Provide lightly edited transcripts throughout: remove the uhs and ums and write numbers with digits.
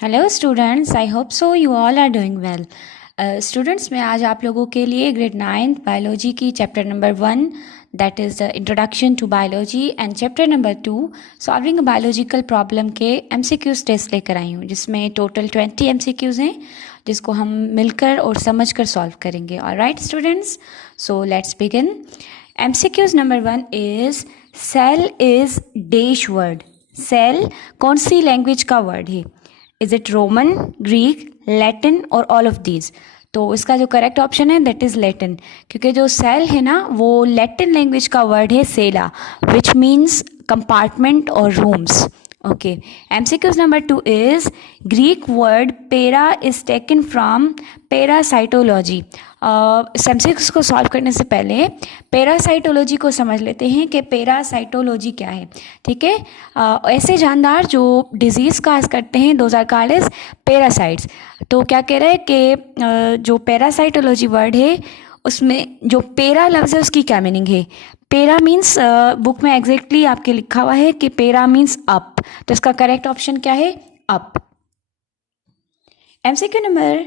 Hello students, I hope so you all are doing well. Students, मैं आज आप लोगों के लिए ग्रेड 9 बायोलॉजी की chapter number 1 that is the introduction to biology and chapter number 2 solving a biological problem के MCQs test लेकर आई हूँ, जिसमें टोटल 20 एमसीक्यूज हैं जिसको हम मिलकर और समझकर सॉल्व करेंगे। Alright students, so let's begin. MCQs number 1 is cell is dash word. Cell कौन सी लैंग्वेज का वर्ड है? Is it Roman, Greek, Latin और ऑल ऑफ दीज? तो इसका जो करेक्ट ऑप्शन है दैट इज लैटिन, क्योंकि जो सेल है ना वो लैटिन लैंग्वेज का वर्ड है सेला, विच मीन्स कंपार्टमेंट और rooms. Okay, MCQs number 2 is Greek word पेरा इज टेकन फ्रॉम पैरासाइटोलॉजी। इस एमसीक्यूज को सॉल्व करने से पहले पैरासाइटोलॉजी को समझ लेते हैं कि पैरासाइटोलॉजी क्या है। ठीक है, ऐसे जानदार जो डिजीज़ काज करते हैं those are called as parasites. तो क्या कह रहे हैं कि जो पैरासाइटोलॉजी वर्ड है उसमें जो पेरा लफ्ज़ है उसकी क्या मीनिंग है? पेरा मीन्स बुक में एग्जैक्टली आपके लिखा हुआ है कि पेरा मीन्स अप, तो इसका करेक्ट ऑप्शन क्या है? Up. MCQ number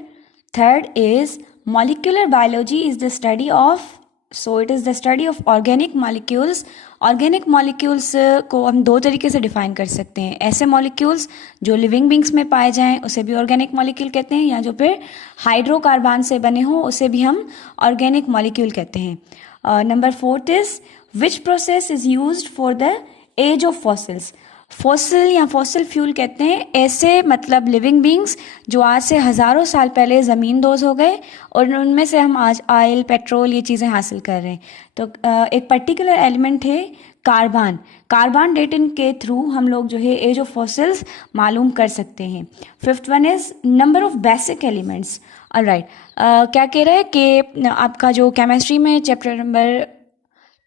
3 is molecular biology is the study of, so it is the study of organic molecules. Organic molecules को हम दो तरीके से डिफाइन कर सकते हैं। ऐसे मॉलिक्यूल्स जो लिविंग बींग्स में पाए जाएं उसे भी ऑर्गेनिक मॉलिक्यूल कहते हैं, या जो फिर हाइड्रोकार्बन से बने हों उसे भी हम ऑर्गेनिक मॉलिक्यूल कहते हैं। Number 4 is which process is used for the age of fossils. Fossil या फॉसिल फ्यूल कहते हैं ऐसे मतलब लिविंग बींग्स जो आज से हज़ारों साल पहले ज़मीन दोज हो गए और उनमें से हम आज ऑयल, पेट्रोल, ये चीज़ें हासिल कर रहे हैं। तो एक पर्टिकुलर एलिमेंट है कार्बन। कार्बन डेटिंग के थ्रू हम लोग जो है एज ऑफ फॉसिल्स मालूम कर सकते हैं। 5th one is number of basic elements. Alright, क्या कह रहे हैं कि आपका जो केमिस्ट्री में चैप्टर नंबर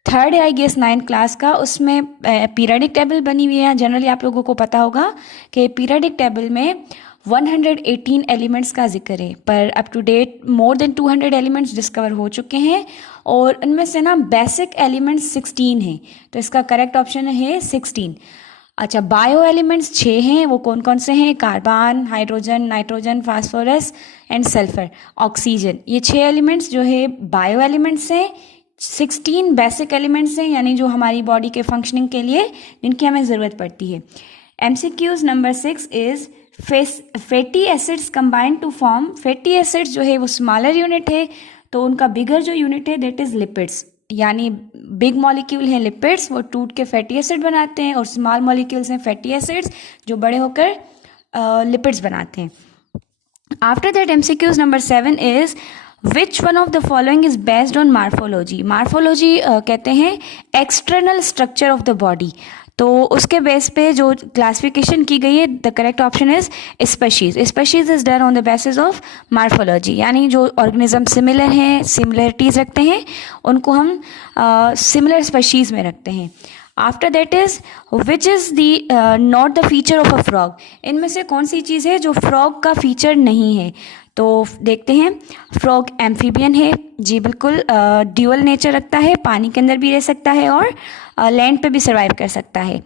3 है आई गेस 9 क्लास का, उसमें पीरियडिक टेबल बनी हुई है। जनरली आप लोगों को पता होगा कि पीरियडिक टेबल में 118 एलिमेंट्स का जिक्र है, पर up to date more than 200 elements discover हो चुके हैं और उनमें से ना बेसिक एलिमेंट्स 16 हैं, तो इसका करेक्ट ऑप्शन है 16। अच्छा, बायो एलिमेंट्स 6 हैं, वो कौन कौन से हैं? Carbon, hydrogen, nitrogen, phosphorus and sulphur, oxygen. ये 6 एलिमेंट्स जो है बायो एलिमेंट्स हैं। 16 बेसिक एलिमेंट्स हैं, यानी जो हमारी बॉडी के फंक्शनिंग के लिए जिनकी हमें ज़रूरत पड़ती है। MCQs number 6 is fatty acids combine to form. Fatty acids जो है वो स्मॉलर यूनिट है, तो उनका बिगर जो यूनिट है दैट इज लिपिड्स, यानी बिग मॉलिक्यूल हैं लिपिड्स, वो टूट के फैटी एसिड बनाते हैं, और स्मॉल मॉलिक्यूल्स हैं फैटी एसिड्स जो बड़े होकर लिपिड्स बनाते हैं। After that MCQs number 7 is which one of the following is based on morphology. Morphology कहते हैं external structure of the body, तो उसके बेस पे जो क्लासिफिकेशन की गई है the correct option is species. Species is done on the basis of morphology, यानी जो ऑर्गेनिज्म सिमिलर हैं, सिमिलरिटीज रखते हैं, उनको हम सिमिलर स्पेशीज में रखते हैं। After that is which is the not the feature of a frog. इनमें से कौन सी चीज़ है जो फ्रॉग का फीचर नहीं है? तो देखते हैं, फ्रॉग एम्फीबियन है, जी बिल्कुल, ड्यूअल नेचर रखता है, पानी के अंदर भी रह सकता है और लैंड पे भी सर्वाइव कर सकता है।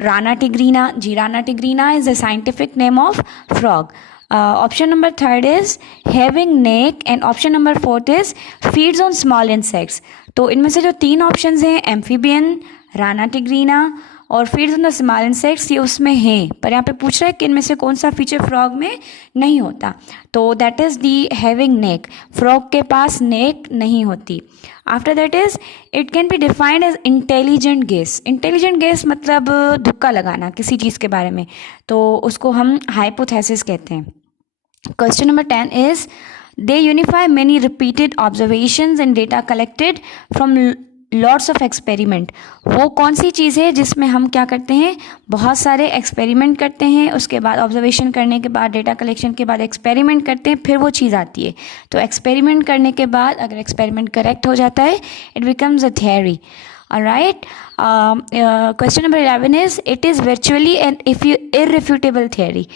राना टिग्रीना, जी Rana tigrina is the scientific name of frog. Option number 3 is having neck and option number 4 is feeds on small insects. तो इनमें से जो 3 ऑप्शन हैं एम्फीबियन, राना टिग्रीना और feeds on the small insects, ये उसमें हैं, पर यहाँ पे पूछ रहा है कि इनमें से कौन सा फीचर फ्रॉग में नहीं होता, तो that is the having neck. Frog के पास नेक नहीं होती। After that is it can be defined as intelligent guess. Intelligent guess मतलब धुक्का लगाना किसी चीज़ के बारे में, तो उसको हम हाइपोथेसिस कहते हैं। Question number 10 is they unify many repeated observations and data collected from lots of experiment. वो कौन सी चीज़ है जिसमें हम क्या करते हैं, बहुत सारे एक्सपेरिमेंट करते हैं, उसके बाद ऑब्जर्वेशन करने के बाद, डेटा कलेक्शन के बाद एक्सपेरिमेंट करते हैं, फिर वो चीज़ आती है। तो एक्सपेरिमेंट करने के बाद अगर एक्सपेरिमेंट करेक्ट हो जाता है it becomes a theory. Alright, question number 11 is it is virtually and if you irrefutable theory.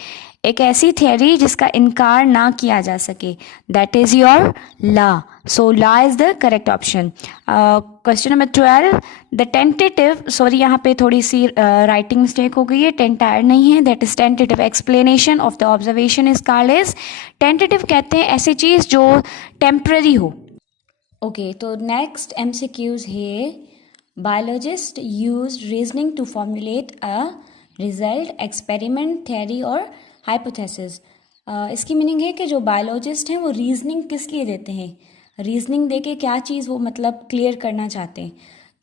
एक ऐसी थियरी जिसका इनकार ना किया जा सके, that is your law. So law is the correct option. Question number 12, the tentative, sorry यहाँ पे थोड़ी सी राइटिंग मिस्टेक हो गई है, टेंटायर नहीं है, that is tentative explanation of the observation is called as. Tentative कहते हैं ऐसी चीज़ जो टेम्पररी हो. ओके, तो नेक्स्ट MCQs है. Biologist use reasoning to formulate a result, experiment, theory और हाइपोथेसिस. इसकी मीनिंग है कि जो बायोलॉजिस्ट हैं वो रीजनिंग किस लिए देते हैं, रीजनिंग दे के क्या चीज़ वो मतलब क्लियर करना चाहते हैं.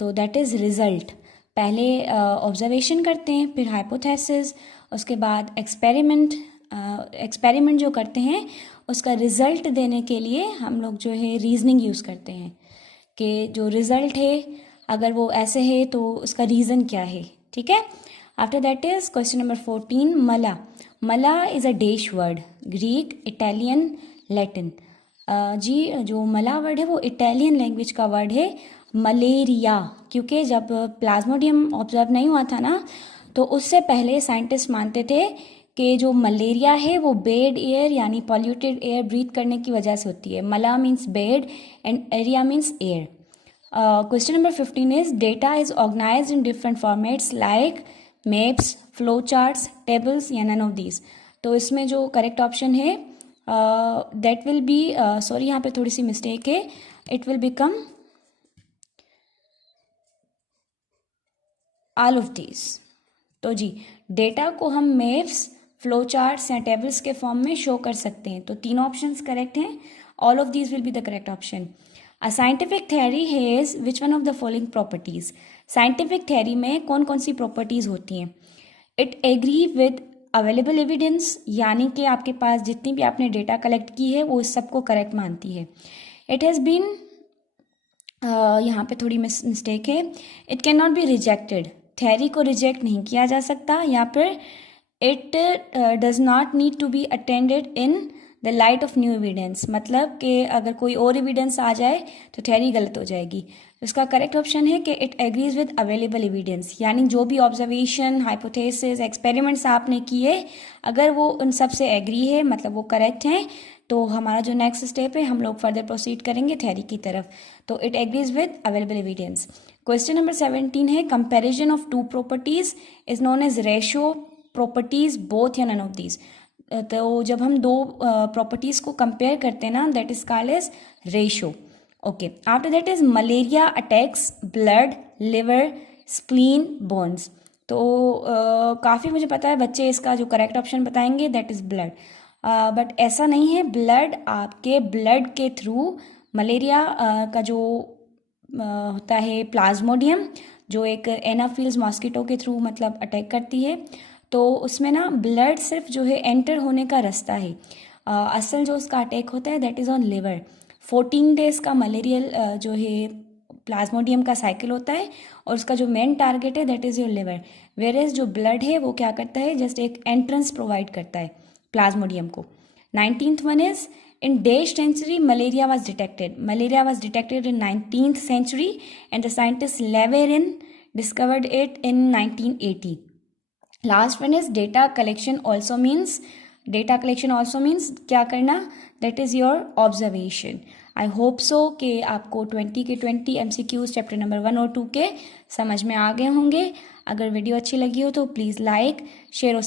तो दैट इज़ रिजल्ट. पहले ऑब्जर्वेशन करते हैं, फिर हाइपोथेसिस, उसके बाद एक्सपेरिमेंट. एक्सपेरिमेंट जो करते हैं उसका रिज़ल्ट देने के लिए हम लोग जो है रीजनिंग यूज़ करते हैं कि जो रिज़ल्ट है अगर वो ऐसे है तो उसका रीज़न क्या है. ठीक है. After that is question number 14, मला. मला is a dish word, Greek, Italian, Latin. जी जो मला वर्ड है वो इटालियन लैंग्वेज का वर्ड है. मलेरिया, क्योंकि जब प्लाज्मोडियम ऑब्जर्व नहीं हुआ था ना तो उससे पहले साइंटिस्ट मानते थे कि जो मलेरिया है वो बेड एयर यानी पॉल्यूटेड एयर ब्रीथ करने की वजह से होती है. मला means bad and aria means air. Question number 15 is data is organised in different formats like maps, flow charts, tables या नन ऑफ दीज. तो इसमें जो करेक्ट ऑप्शन है दैट विल बी, सॉरी यहाँ पे थोड़ी सी मिस्टेक है, it will become all of these. तो जी डेटा को हम मैप्स, फ्लो चार्ट्स या टेबल्स के फॉर्म में शो कर सकते हैं. तो तीन ऑप्शंस करेक्ट हैं. All of these will be the correct option. A scientific theory has which one of the following properties. Scientific theory में कौन कौन सी प्रॉपर्टीज होती हैं. It agree with available evidence, यानी कि आपके पास जितनी भी आपने डेटा कलेक्ट की है वो इस सबको करेक्ट मानती है. इट हैज़ बीन, यहाँ पे थोड़ी मिस्टेक है, it can not be rejected. Theory को रिजेक्ट नहीं किया जा सकता. या फिर it does not need to be attended in the light of new evidence, मतलब कि अगर कोई और एविडेंस आ जाए तो थ्योरी गलत हो जाएगी. उसका करेक्ट ऑप्शन है कि it agrees with available evidence, यानी जो भी ऑब्जर्वेशन, हाइपोथेसिस, एक्सपेरिमेंट्स आपने किए अगर वो उन सब से एग्री है मतलब वो करेक्ट हैं तो हमारा जो नेक्स्ट स्टेप है हम लोग फर्दर प्रोसीड करेंगे थ्योरी की तरफ. तो it agrees with available evidence. Question number 17 है comparison of two properties is known as ratio properties both या नन ऑफ दीज. तो जब हम दो प्रॉपर्टीज को कंपेयर करते हैं ना that is called as ratio. Okay, after that is malaria attacks blood, liver, spleen, bones. तो काफ़ी मुझे पता है बच्चे इसका जो करेक्ट ऑप्शन बताएंगे दैट इज ब्लड. बट ऐसा नहीं है. ब्लड, आपके ब्लड के थ्रू मलेरिया का जो होता है प्लाज्मोडियम, जो एक एनाफिल्स मॉस्किटो के थ्रू मतलब अटैक करती है, तो उसमें ना ब्लड सिर्फ जो है एंटर होने का रास्ता है. असल जो उसका अटैक होता है that is on liver. 14 days का मलेरियल जो है प्लाज्मोडियम का साइकिल होता है और उसका जो मेन टारगेट है that is your liver. Whereas जो ब्लड है वो क्या करता है, जस्ट एक एंट्रेंस प्रोवाइड करता है प्लाज्मोडियम को. 19th one is in Danish century malaria was detected. Malaria was detected in 19th century and the scientist Leverin discovered it in 1980. Last one is data collection also means क्या करना, that is your observation. I hope so कि आपको 20 के 20 MCQs chapter number 1 और 2 के समझ में आ गए होंगे. अगर वीडियो अच्छी लगी हो तो प्लीज़ लाइक, शेयर और